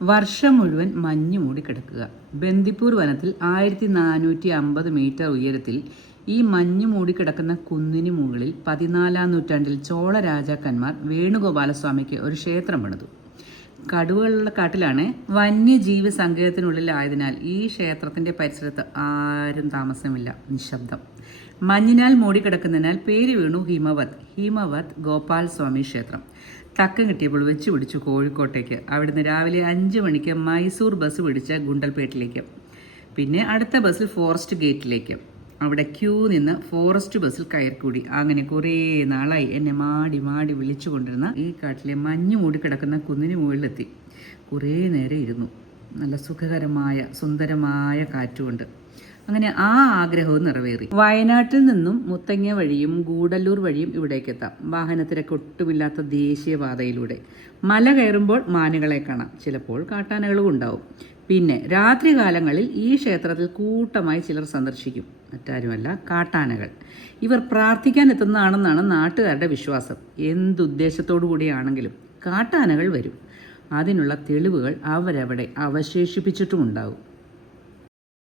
വർഷം മുഴുവൻ മഞ്ഞ് മൂടിക്കിടക്കുക. ബന്ദിപ്പൂർ വനത്തിൽ 1450 മീറ്റർ ഉയരത്തിൽ ഈ മഞ്ഞ് മൂടിക്കിടക്കുന്ന കുന്നിന് മുകളിൽ 14-ാം നൂറ്റാണ്ടിൽ ചോള രാജാക്കന്മാർ വേണുഗോപാലസ്വാമിക്ക് ഒരു ക്ഷേത്രം പണിതു. കടുവകളുടെ കാട്ടിലാണ്. വന്യജീവി സങ്കേതത്തിനുള്ളിലായതിനാൽ ഈ ക്ഷേത്രത്തിൻ്റെ പരിസരത്ത് ആരും താമസമില്ല. നിശബ്ദം. മഞ്ഞിനാൽ മൂടിക്കിടക്കുന്നതിനാൽ പേര് വീണു ഹിമവത് ഗോപാൽ സ്വാമി ക്ഷേത്രം. തക്കം കിട്ടിയപ്പോൾ വെച്ച് പിടിച്ചു കോഴിക്കോട്ടേക്ക്. അവിടുന്ന് രാവിലെ 5 മണിക്ക് മൈസൂർ ബസ് പിടിച്ച ഗുണ്ടൽപേട്ടിലേക്ക്, പിന്നെ അടുത്ത ബസ്സിൽ ഫോറസ്റ്റ് ഗേറ്റിലേക്ക്. അവിടെ ക്യൂ നിന്ന് ഫോറസ്റ്റ് ബസ്സിൽ കയറിക്കൂടി. അങ്ങനെ കുറേ നാളായി എന്നെ മാടി വിളിച്ചു കൊണ്ടിരുന്ന ഈ കാട്ടിലെ മഞ്ഞ് മൂടിക്കിടക്കുന്ന കുന്നിന് മുകളിലെത്തി. കുറേ നേരം ഇരുന്നു. നല്ല സുഖകരമായ സുന്ദരമായ കാറ്റുകൊണ്ട്. അങ്ങനെ ആ ആഗ്രഹവും നിറവേറി. വയനാട്ടിൽ നിന്നും മുത്തങ്ങ വഴിയും ഗൂഡല്ലൂർ വഴിയും ഇവിടേക്കെത്താം. വാഹനത്തിരക്ക് ഒട്ടുമില്ലാത്ത ദേശീയപാതയിലൂടെ. മല കയറുമ്പോൾ മാനുകളെ കാണാം, ചിലപ്പോൾ കാട്ടാനകളും ഉണ്ടാവും. പിന്നെ രാത്രി കാലങ്ങളിൽ ഈ ക്ഷേത്രത്തിൽ കൂട്ടമായി ചിലർ സന്ദർശിക്കും. മറ്റാരുമല്ല, കാട്ടാനകൾ. ഇവർ പ്രാർത്ഥിക്കാൻ എത്തുന്നതാണെന്നാണ് നാട്ടുകാരുടെ വിശ്വാസം. എന്തുദ്ദേശത്തോടു കൂടിയാണെങ്കിലും കാട്ടാനകൾ വരും. അതിനുള്ള തെളിവുകൾ അവരവിടെ അവശേഷിപ്പിച്ചിട്ടുമുണ്ടാവും.